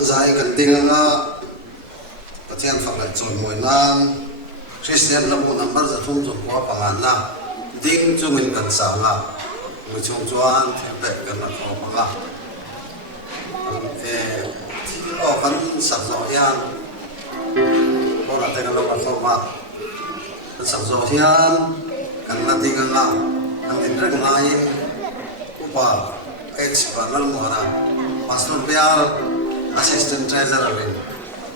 Zai kan tinganga pathian fakal choi moinan Christian lamu number za thum zo kwa pangana ding chungin kan sanga mu chung chuan thebe kan na ko panga thilo kan sakzo yan ora tenga lo kan ma sakzo yan kan na tinganga kan din rek nai upa expert mo na pastor bial assistant treasurer in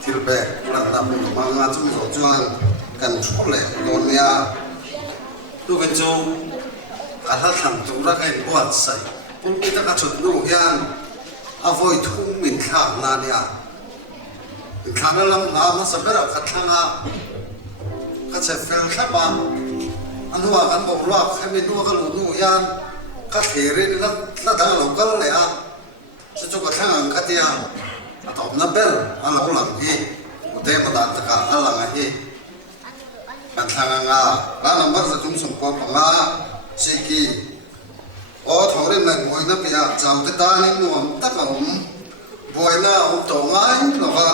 Tilbeck Thlahna mga chuan kan thole lonia tu kan chu ala thang tu ra kai buat sai pun kita ka chut nu hian avoi thum min kha na nia khana lam na ma sabera ka thanga ka che fel khaba anwa kan bo la khami nu ka lu nu hian ka theri la dang lo kal le a chu ka thang ka tia atau nabel ala ulang hi ude madan taka alang hi kan thanga la number sa tum sum ko panga siki o thorin na ngoi na pia chau te ta ni nuam ta ka boina to ngai lo ka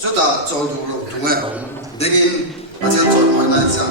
chuta chol du lu tu ngai dingin a chen chol này sao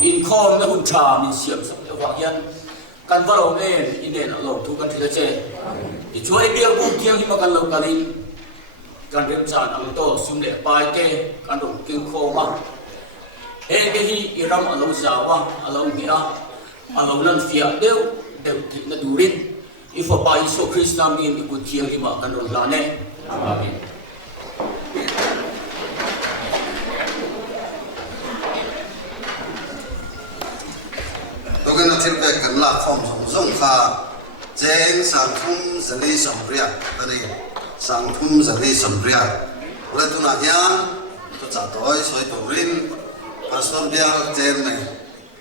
Inkhawm na hun cha min siam sok le wa hian kan va lo nen in den lo thu kan thila che i choi bia bu kiang hi ma kan lo kalin kan rem chan ang to sum le pai ke kan ro king kho ma e ke hi i ram alo zawa alo mia alo nan fia deu deu ti na durin i fo pai so krishna min i ku kiang hi ma kan ro la ne amen. tôi cái thiên về cần là phòng dùng kha trên sang thum giờ đi sầm ria đây này sang thum giờ đi sầm ria lên tu nãy nhá tôi trả tối soi tổ rin pastor dia trên này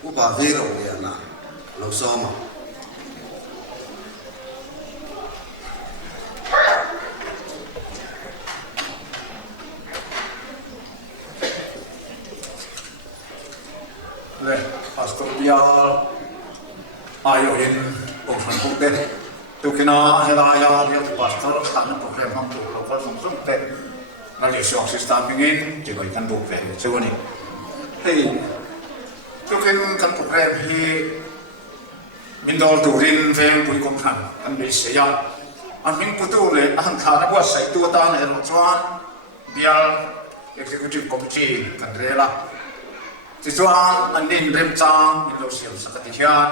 u bà vi rồi nè lộc so mà le pastor dia ayo in ông phần quốc tế tu kina helaya dia pastor kan program ham tu lokal sungsung te na le shok system pingin chỉ gọi kan bu về chứ ni hey tu kan program hi min dol tu rin ve pui kom than kan be se ya อันมิงกุตูเลยอันฐานว่าใส่ตัวตาในรถชวนเบียร์ executive committee กันเรียละที่ชวนอันนี้เริ่มจ้างมิโลเซียสกัดที่ยาน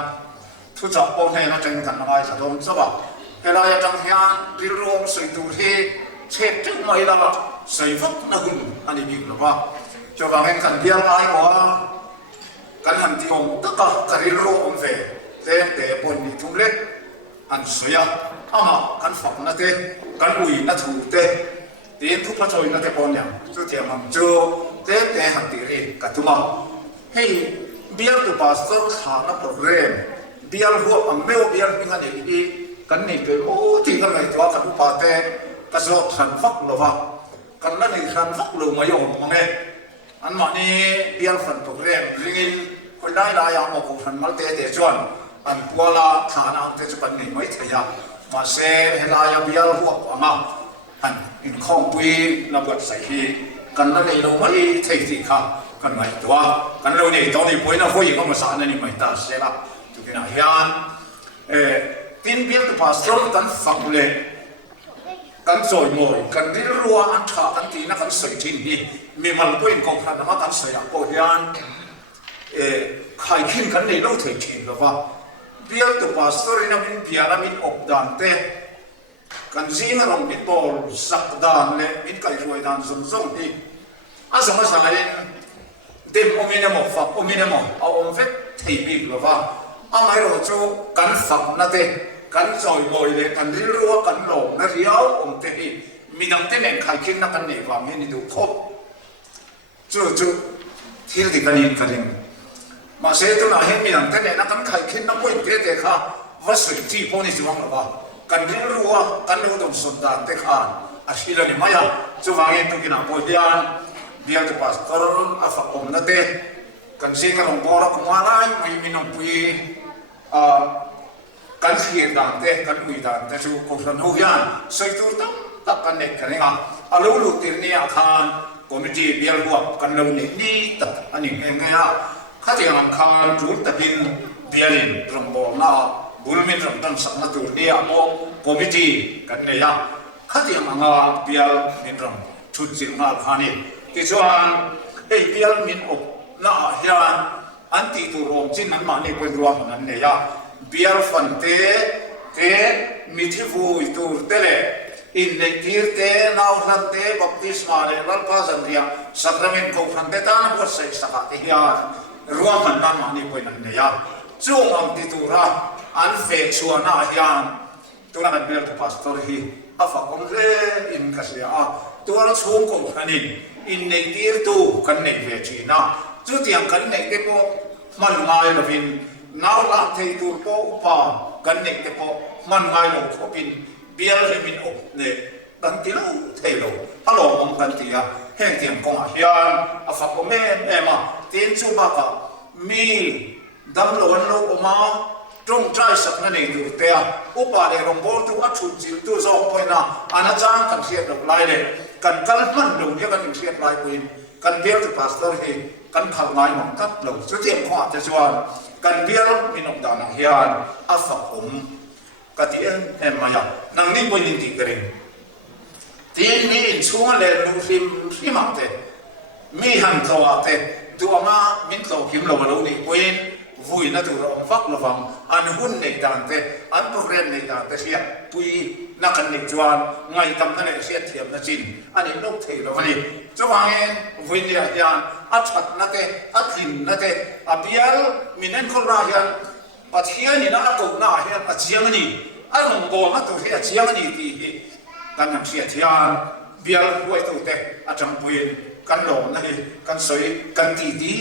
ทุกจับปนให้นักจังกันอะไรสักคนสักว่าเวลาจังเฮียนริรวมใส่ตัวที่เช็ดถึงไม่ละใส่ฟักนั่งอันนี้บิ๊กหรือว่าจะวางเงินกันเบียร์อะไรวะกันหันที่องตะกักริรวมเวแต่บนทุ่งเล็กอันสวยอ่ะกันฝักนั่นเองกันอุยนั่นถูกเตะที่ทุกพระเจ้านั่นเตะบนเนี่ยจุดที่มันเจอแต่หันที่รีกันทุกมาให้เบียร์ตัวปัสสาวะนับโปรแกรมเบียร์หัวอันเมื่อเบียร์เป็นกันอีกกันนี่เป็นโอ้ที่กันเลยตัวกันอุปาเตะกันสอบขันฟักหรือว่ากันนั่นเองขันฟักหรือไม่ยอมมองเองอันนี้เบียร์ฝันโปรแกรมลิงินคนได้รายมาของขันมาเตะจวนอันพัวละฐานอันเตจุปันนี่ไม่เทียบมาเซ่เฮลายาเบียร์หัวอันอันอินข้องปุยนับวัดใส่ฮีกันนั่นเองเราไม่เทียบค่ะกันไม่ตัวกันเราเนี่ยตอนนี้ปุยน่ะคุยก็มาสานนี่ไม่ตัดเสียละทุกอย่างยันทีนเบียร์ตัวพาสโตรกันฝักเลยกันสวยมวยกันที่รัวอันขากันทีนักกันสวยจริงนี่มีมันปุยกองทัพมากันสวยอย่างโคตรยันใครขึ้นกันในโลกเทียบหรือว่าเบียร์ตัวพาสโตรนี่มันเบียร์มันอบดันเตะกันซีมันลงมิดบอลสักดานเลยมิดไก่รวยดานส่งนี่อาสมัยสายเต็มอมินามฝักอมินามเอาอมเฟตที่บีหรือว่าอาไม่รู้จูกันฝักนั่นเองกันจอยบ่อยเลยกันที่รัวกันหลงนั่นเดียวอมเตะมีน้ำเต้นใครขึ้นนักกันนี่ฟังให้นี่ดูครบจูที่ที่กันยินกันยินมาเสียตัวน่ะเห็นมีน้ำเต้นนักกันใครขึ้นนักมวยเตะค่ะว่าสุดที่พวกนี้จะว่างหรือเปล่ากันที่รัวกันรู้ตรงสุดดานเตะขาดอาชีพนี้ไม่ยากจูฟังให้ตัวกินน้ำบ่อยเดียนเบียร์ตัวพาสตอร์อาฝักอมนั่นเองกันเสียกันลงบอลกุมาไล่ไม่มีน้ำปุยกันเสียดันเตะกันอุยดันแต่ชูคนละหูยันใส่ตัวตั้งตักกันเด็กกันเองอ่ะอาลูลูตีนี่อาคารคอมมิตี้เบียร์หัวกันเราเนี่ยนี่ตัดอันนี้เองไงอ่ะข้าที่อาคารจุดตะกินเบียร์ตรงบอลน่ะบุญมีตรงตั้งสักนาทีนี่อ่ะพวกคอมมิตี้กันเนี่ยข้าที่อาเบียร์มีตรงชุดสิงห์อาคารนี่ที่ส่วนเบียร์มีอบน่าเฮียอันที่ตัวรวมจินนั้นมาเนี่ยเป็นรวมนั้นเนี่ยเบียร์ฟันเตมิทิฟูอิตูเตเลอินเนกีร์เตนาวลันเตบัพติสมาเลลัลพาซันเรียสักรามินโคฟันเตตานะบทเสกสักที่เฮียรวมมันนั้นมาเนี่ยเป็นนั้นเนี่ยจู่อันที่ตัวระอันเฟกชัวน่าเฮียตัวนั้นเบียร์ตัวพาสตอร์ฮีอาฟักคนเร่อินกัสเลียตัวนั้นช่วงของอันนี้อินเนกีร์ตูกันเนกเวจีน่าจุดที่ยังกันเนกเดโปมันง่ายเลยพินน่ารักที่ตัวโปอุปากันเนกเดโปมันง่ายเลยขบินเบียร์มินอกเนี่ยกันที่เราเที่ยวฮัลโหลมองกันที่อ่ะแห่งที่ยังคงอาเฮียนอาฟักโอเมนมาที่ชูบักมีดำล้วนโลกมาตรงใจสักนั่นเองดูเตะอุปาเดรองบอลตัวอัดชุดจิ๋วตัวสองพอยน่ะอันนั้นจ้างกันเสียดอกลายเลยกันมันลงเยอะกันเสียดลายปืนกันเบียร์ตัวพาสเตอร์ที่กันขับไล่หมองทับลงสุดที่ขวาจะชวนกันเบียร์มีนกดานังเฮียนอาฝักผมกติเอ็มมาอย่างนังนี่เป็นยินดีกันเองที่นี่ช่วงเลนลูฟิมักเตมีหันตัวเตตัวมามินตัวพิมพ์เรามาดูนี่เป็นวุ้ยนั่นตัวเราฟักระวังอันหุ่นในด่านเตอันโปรแกรมในด่านเตเสียปุยนักกันในจวนไงทำนั่นเสียเทียมนั่นจินอันนี้นกเทเราวันนี้จะวางเองวุ้ยเนี่ยยันอัดชัดนั่นเตอัดหินนั่นเตอับเบียร์มีนั่นคนรายันปัจเจียนี่นะอัดตัวหน้าเฮียปัจเจียนี่อันมองโกมาตัวเฮียเจียนี่ที่กันยังเสียเทียนเบียร์รวยตัวเตอัดจังปุยกันหลงนั่นเองกันสวยกันตีที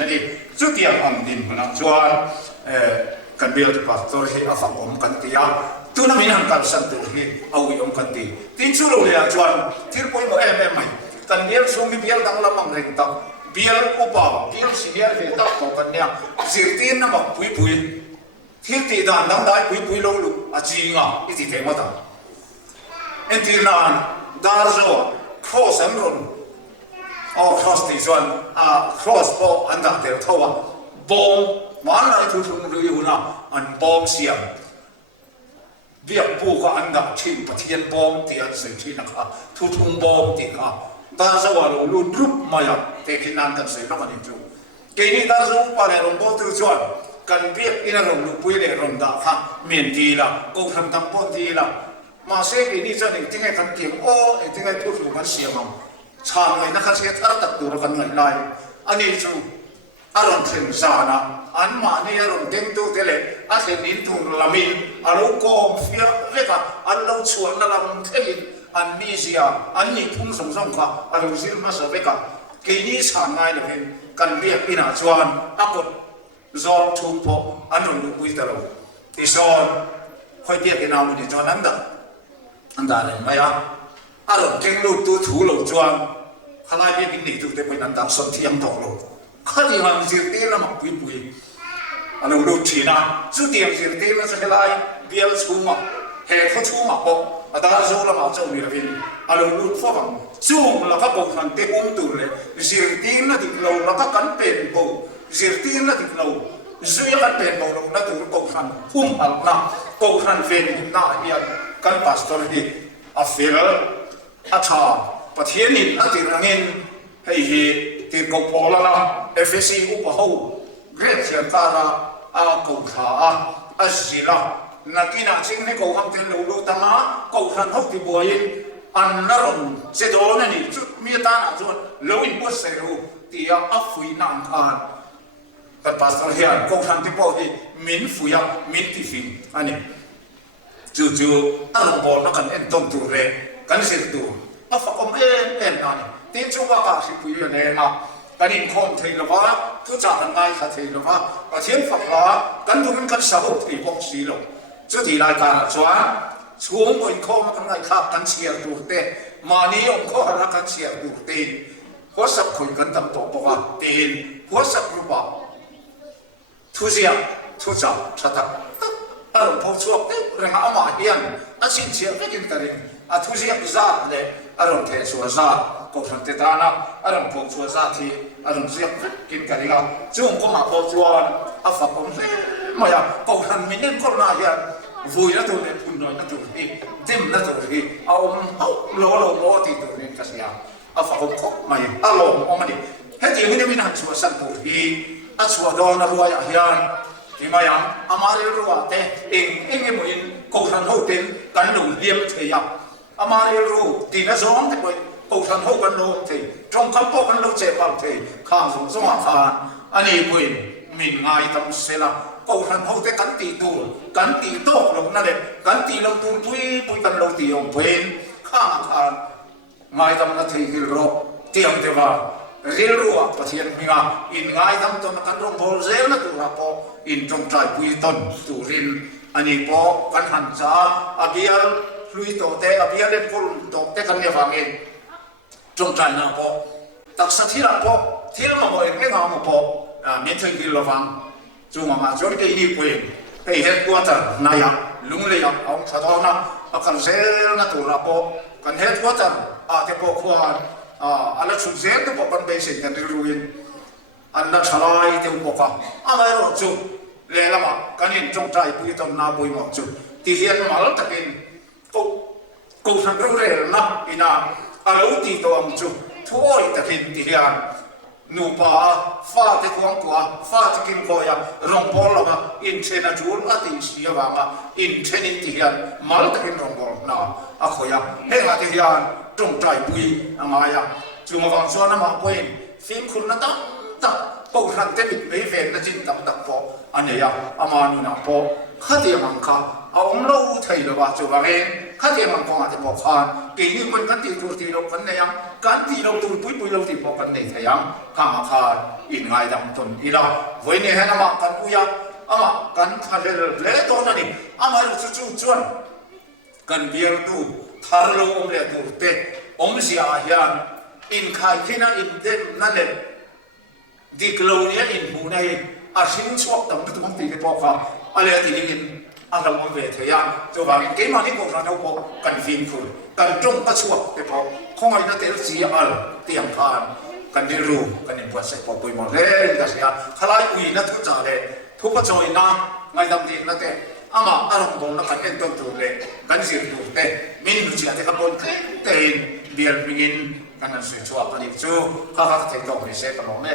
นั่นเองสุดที่อันดินมันจวนกันเบียร์ตัวปัสตัวเฮียอาฟังอมกันตีอ่ะตัวนั้นมีหันกันสันตัวเฮียเอาไว้อมกันตีที่สุดเลยจวนที่ปุยโมใหม่กันเบียร์ส่งมีเบียร์ดังละมั่งเร่งตับเบียร์อุปาเบียร์สิเบียร์เวตับของกันเนี่ยสิตีนน้ำมันปุยที่ตีด่านดังได้ปุยลงลุอาจริงอ่ะอีที่เทมาตั้งเอ็นที่นั่นดาร์โซ่โคสันรุนcross ที่ส่วนcross พออันดับเดียวเท่าว่าบอมมันอะไรทุกๆรู้อยู่นะอันบอมเสียง เบียบปูก็อันดับชิมปะเทียนบอมเตียนสิ่งที่นะครับทุทุงบอมตีครับตาสว่างรูดรุบมาอย่างเทกินันกันสิ่งนั้นมันจู่เกนี่ตาสูงปะเลยลงบอลตัวจวนกันเบียบอินาลงลุปุยเลยลงดาค่ะเมียนดีละกูทำตั้งปนดีละมาเสกนี่จะนี่ที่ไงกันเกี่ยงโอ้ที่ไงทุทุงมันเสียมั้งชาไงนะครับเสียทัดตัดตัวกันไงไล่อันนี้จู่อารมณ์เส้นสานะอันมาเนี่ยอารมณ์เต็มตัวเทเลอาเซนินทุนละมินอารมณ์กอมเฟียเรียกอันเราชวนนั่นละมันเทลินอันมีเสียอันนี้ทุ่งสงค่ะอารมณ์ซิลมาสเปกะกินี่สานไงล่ะเป็นกันเรียกอินาชวนอักดจอทุ่งพออันนั้นลูกปุยตลอดที่สอนค่อยเรียกอินามันที่จวนนั้นอันนั้นไม่อะอารมณ์เก่งลูกตัวถูลูกจวนขณะเรียกอินนี่ตัวเต็มไปนั่นตามสนที่ยังตกลูกข้าที่มันเสียตีนมาปุยปุยอันนั้นรู้ทีนะสุดที่มันเสียตีนมันจะเป็นไรเบี้ยชูมาเฮ้เขาชูมาปุ๊บอันนั้นสู้แล้วมาเจ้ามีระเบียบอันนั้นรู้ฟ้องสู้แล้วก็ปุ๊บมันเตะตัวเลยเสียตีนนั่นที่เราแล้วก็กันเป็นปุ๊บเสียตีนนั่นที่เราสู้กันเป็นปุ๊บเรานั่นตัวปุ๊บมันอัลนะปุ๊บมันเป็นหน้าเบียกันพาสตอร์ที่อัฟเฟลอาชาประเทศนี้นั่นที่เราเงินให้ที่กบพอแล้วนะเอฟซีอุปหูเรียกเสียงตาละอากงขาอาศิละนักกินอาชิงในกองทัพเทนลูตังนะกองทัพที่บัวยินอันนั้นเสด็จนั่นนี่จุดมีตาหน้าส่วนลูอินบุษเซรูที่อัฟวินังคานแต่ภาษาเฮียนกองทัพที่บัวยินมินฟุยมินที่ฟินอันนี้จู่ๆอันนั้นบอลนักกันเอ็นต้นตัวเร่กันเสียตัวอัฟกอมเอ็นนั่นที่จู่ว่าการสิบุยเนี่ยนะกันอินคอมเทลว่าทุกจากนั้นไงขัดเทลว่าประเทศฝักละกันดูมันกันสาวที่พกสีลงจุดที่รายการส่วนช่วงอินคอมกันไงขับกันเชียร์ดูเตะมานี้องค์ข้อรักกันเชียร์ดูเตะหัวสับคุยกันตั้งโต๊ะบอกว่าเตนหัวสับรู้ว่าทุเสียทุจับชัดอารมณ์พอช่วงเตะเรื่องอามาเอียนอาชินเชียร์ก็กินกันเองทุเสียพิซซ่าเลยอารมณ์เทสัวซาก็สันติตานะอารมณ์พอชัวซาที่อารมณ์เสียกินกันเองช่วงก็มาพอชัวอาฝักผมเสียมาอย่างก็หันมินิคนน่าจะวุ้ยนั่นตัวเล็กคุณน้อยนั่นตัวเล็กจิ้มนั่นตัวเล็กเอาโลที่ตัวเล็กก็เสียอาฝักผมก็มาอย่างอารมณ์ออกมาดิเฮ้ยที่นี่ไม่น่าชัวสันตัวที่อาชัวโดนรัวอย่างเฮียนที่มาอย่างอามาเรียรู้ว่าแต่เองเหมือนก็หันหัวเต็มกันหนุ่มเลี้ยมเทียบอามาเรียรู้ที่นั่นสองที่ไปก็หันหัวกันโลที่ตรงคำพูดกันโลเจ็บปั๊บที่ข้างสงสารอันนี้เป็นมินง่ายทำเสียละก็ทันเขาแต่กันตีตัวกันตีโต๊ะลงนั่นเองกันตีลงตัวปุยกันลงตีองเป็นข้างทางง่ายทำนาทีฮิโร่เตรียมเดี๋ยวมาเรียรู้ว่าประเทศมีงาอินง่ายทำตัวนักการรบโบเซลนะตัวพออินตรงใจปุยต้นสุรินอันนี้พอกันหันซาอาเบียลลุยโตเตอาเบียลเล่นฟุลโตเตกันเนี่ยฟังเองตรงใจนะพอตักสักทีละพอที่เราบอกเองไม่งามพอมีถึงที่เราฟังจู่มาจนที่นี่คุยไปเห็นว่าจะนายลุงเลยเอาสะท้อนนะอาการเซลนะตัวเราพอกันเห็นว่าจะที่พอควรอันนั้นสุดเสียที่พอกันไปสิ่งกันที่รู้ยินอันนั้นสลายที่พอฟังอะไรรู้จู่เรื่องละมั้งกันเห็นจงใจปุยต้นนาปุยหมดจู่ที่เห็นมาแล้วตะกินกูทำรู้เรื่องนะอีน่าอะไรที่ตัวมึงจู่ถ้วยตะกินที่เห็นนูป่าฟ้าที่ควงกว่าฟ้าที่กินกอยรองบอลละอินเชนจูนอติเสียบางอินเชนินที่ยันมาลตะกินรองบอลน่ะอะขอยเฮงอาที่ยันจงใจปุยอะมายจูมาฟังส่วนมาปุยฟิล์มคุณนั่นตั้งปูรันเตบิดไม่เว้นนั่นจินตั้งตักพออันนี้อะอามานุนะพอข้าเดียมังค่ะเอาเล่าไทยละว่าจูบางเองข้าเดียมังคงอาจจะบอกขาดกี่นี่คนกันตีตัวตีเราคนเนี่ยการตีเราตัวปุยเราตีบอกกันในไทยข้ามาขาดอินง่ายดำจนอีละวันนี้ให้น้ำมันกันอุยอามากันทะเลเละตัวนั่นนี่อามาเราจู่จวนกันเบียร์ตูทาร์โลอมเลตูเตอมเสียเฮียนอินขายขี้น่ะอินเต็มนั่นเลยดิกโลเนี่ยอินหูในอาชินชวกตั้งแต่ตั้งตีกันบอกว่าอะไรที่นี่อินอะไรมันเวทีอ่ะจะว่าเกี่ยมันนี่พวกเราเขาบอกกันฟินคุณกันจงกระชวกแต่พอคงไอ้นั่นเตะเสียอัลเตรียมทานกันได้รู้กันนี่พอเสร็จพอปุยหมดเลยกันเสียขลายอุยนั่นทุกจ่าเลยทุกกระจอยน้ำไม่ดำดินนั่นเตะ ama anong bong na kanyan to le kan sir tu te min lu chi ate kapon te bial mingin kanan sui Chhuak ani chu ka te to ni se pa le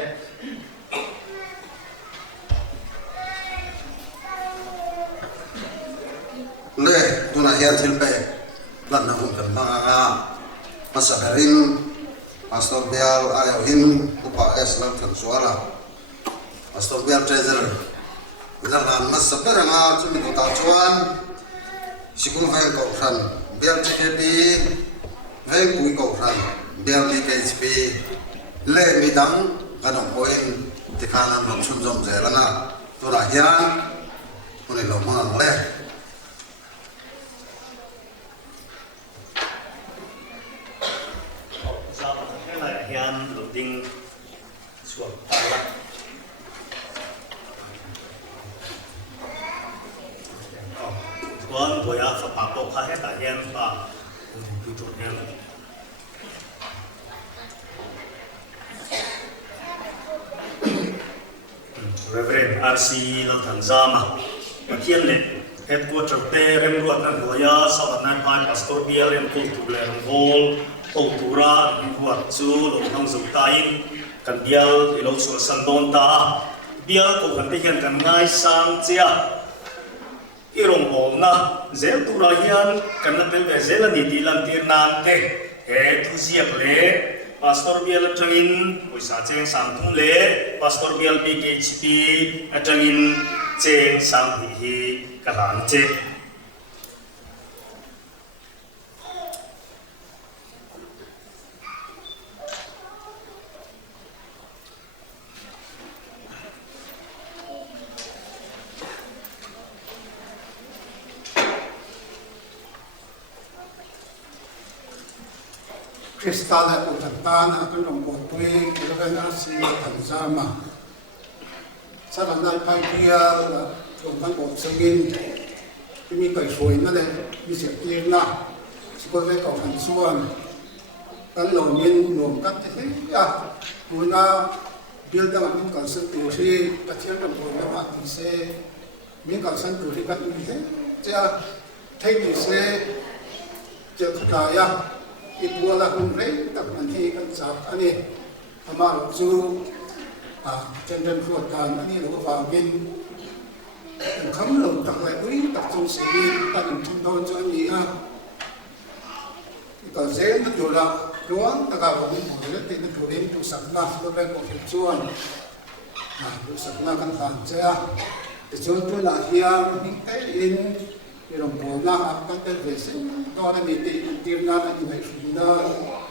le tuna hian thil pe lan na hun kan ma masaberin pastor bial ayo hin upa es lan kan suara pastor bial treasurer lan masabera nga chumi ko ta chuan sikung hang ko ran bial TKP hang pui ko ran bial TKP le midang kanong poin tikanan long chun jom zelana tura hian uni lo ma le Zama là hiện đầu tiên xuống còn bây giờ phải bảo vệ hết đại hiện và quy tụ hiện Reverend RC Laltan Zama Kian le headquarter te rem ruat an hoya sawanai pai pastor Bialem kultu le rol kultura ruat chu lo hang zu tain kan bial ilo chu sandon ta bial ko kan te hian kan ngai sang chia irong bol na zel tura hian kan na tel ve zel ani ti lam tir nan te he tu ziak le pastor Bial atangin poisa cheng sang thum le pastor Bial BKHP atangin cheng sang hi kalang che Kristalla utantana kan rompotui kirana si Zama sabanal paikia tungkan bosengin ini kai soi na le mi se tirna sikol le ka kan suan kan lo min nom kat te ya kuna bil da min kan se tu si pathian kan bo na ma ti se min kan san tu ri kan ni se ja thai ni se je ka ya itu adalah umreh tak nanti kan sah ani amal tu cenderung kuatkan ani lagu fahmin kamu lalu tak lagi tak sungsi tak mencontoh jadi kalau saya nak jual doang tak apa pun boleh tidak boleh tu sakna sebab mungkin cuan tu sakna kan saja contoh lah yang ini Irong bola akan tervesen, orang itu tirna dan juga sudah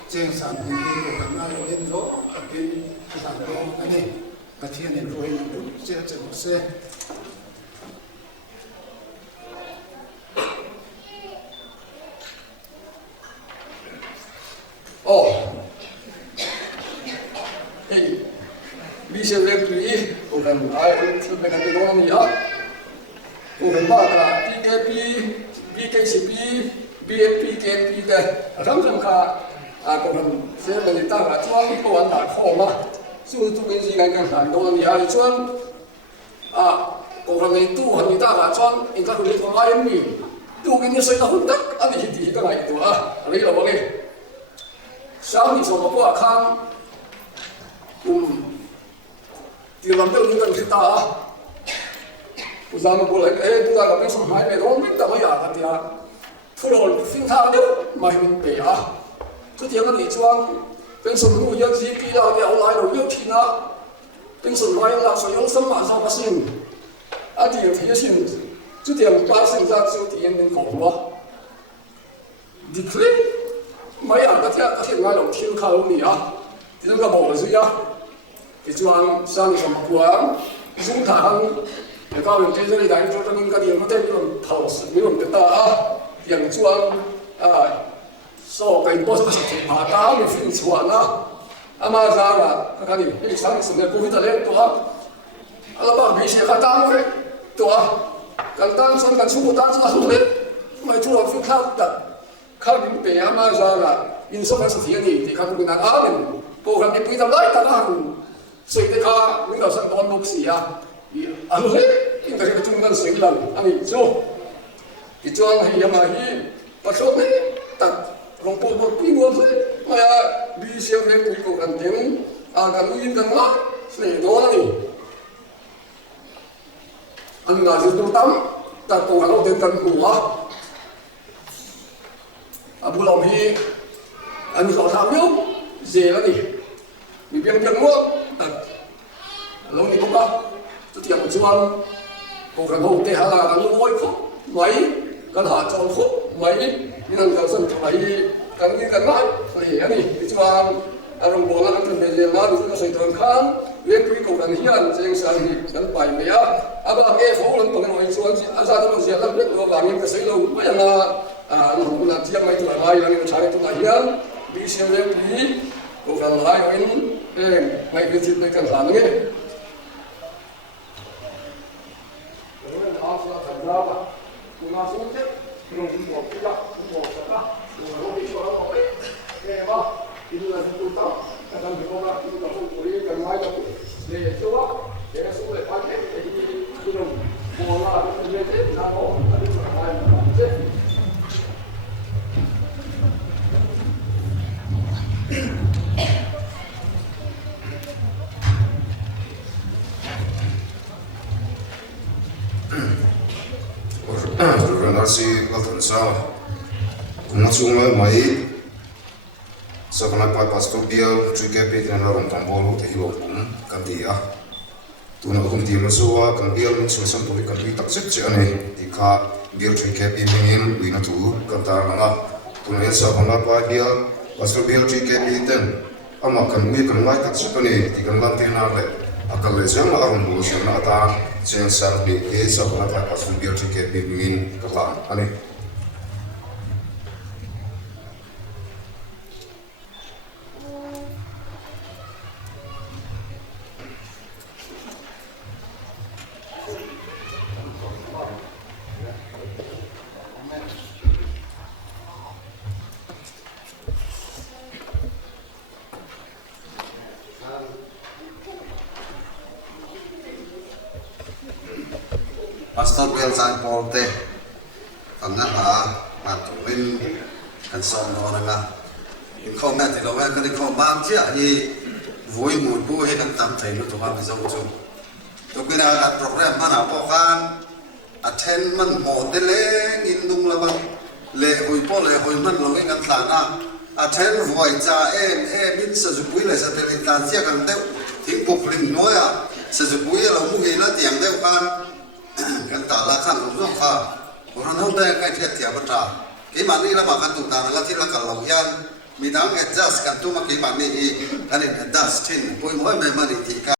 cengsan ini bukan lain lo, tapi kita tahu ini kajian yang lain itu saya cengse. Oh, ini bisa lebih bukan air sebagai orang ya. Bukan baca TKP, BKCP, BFP, KP deh. Ramai bukan saya menita cuan kawan tak kau mah. Suatu ini kan orang ya cuan bukan itu menita cuan ingkar kulit orang lain ni. Tu ini saya tak hendak ada hiti kan itu Ini lah boleh. Saya ni sama aku akan di dalam tu juga kita Zama boleh, tu dah kami semua ini orang minta bayar kan dia, full finta dia main bayar. Tu dia kan dijual, pension lu yang GP lah dia online lu kena, pension lain lah so yang sama sama sih. Ada yang提醒，tu dia pasang在tu dia Inkhawm lah. Declare, bayar dia kasi ngalong tin kalau ni dia kan bawa tu dijual sana sama kuang, zungkan. Kalau yang jadi dari itu kan ingkar yang mesti minum taus, minum kita yang jual so kain bos macam apa, mungkin jual ama Zama kan ini sangat sebenarnya covid ada tu apa bisa kata orang tu kalau sangat suku tanah sulit, macam tu orang fikir kalau ini ama Zama insolvensi ini kan bukan alim, bukan itu kita lain tanah所以你看，领导上多东西啊，啊，对，应该是中间水了，啊，你就。thì cho hay mà hi bắt số này đặt lòng bộ một quy mô thôi mà bị siêu lên quy mô gần tiếng gần yên gần ngõ này đó này anh là dân tu tâm đặt cổ hàng tên cần của bu lòng hi anh rõ ràng nhớ gì là gì bị viêm chân ngô lâu này cũng có tôi tiệm một chuông cổ hàng hậu tê hà là nó ngồi khúc mấy cần hạ tròn khúc mấy nhưng cần dân phải cần như cần nói thì anh đi chuông rồng bồ là cần về là nó sẽ thường khám việc quý cổ cần hiền riêng sang thì cần bài mía bà nghe phố lần tuần này xuống ra tôi sẽ làm biết được và những cái xây lâu bây giờ là cũng là chiêm mấy tuổi mai là những trái tôi là hiền bị xem lên quý cổ cần lại đến ngày cái chuyện này cần làm nghe ini là chúng ta các bạn hiểu không? Chúng ta không có ý cần nói đâu để cho á để nó xuống lại phát hết cái gì đồng hồ là cái gì thế là nó là cái gì mà chết rồi nó sẽ có thuận sao cũng nó xuống lại mấy sau khi nói pastor Bialtu truy kẹp thì nó làm thằng bolo thì hiểu cũng cần gì à tụi nó cũng tìm nó số cần Bialtu số sản phẩm cần bị tắc xếp chứ này thì cả Bialtu truy kẹp mình vì nó chủ cần ta là tụi nó sau khi nói pastor Bialtu truy kẹp thì tên ama cần nghĩ cần nói tắc xếp này thì cần làm thế nào đấy akan lesem akan bulu sana ata sen sar di desa kalau pastor Bialtu truy kẹp mình Thlahna anh Pastor Bialtu porte karena matuin kan som orang Inkhawm nanti lo kan Inkhawm bang cia hi vui mùi bu hi kan tam thầy nó tụi mình dâu chung tụi cái nào đặt program mà nào có kan attend man một thế lệ in dung là bằng lệ hồi man lo cái kan Thlahna attend voi cha em in sử dụng quý là sẽ tên tan cia kan teo tiếng bục linh nói sử dụng quý là mu hi là tiếng teo kan kan ta la kan lu kha orang hong dai kai thiet tia batra ke mani la ma kan tu ta la thi la kal lo yan mi dang adjust kan tu ma ke mani kan adjust thin poi moi me mani ti ka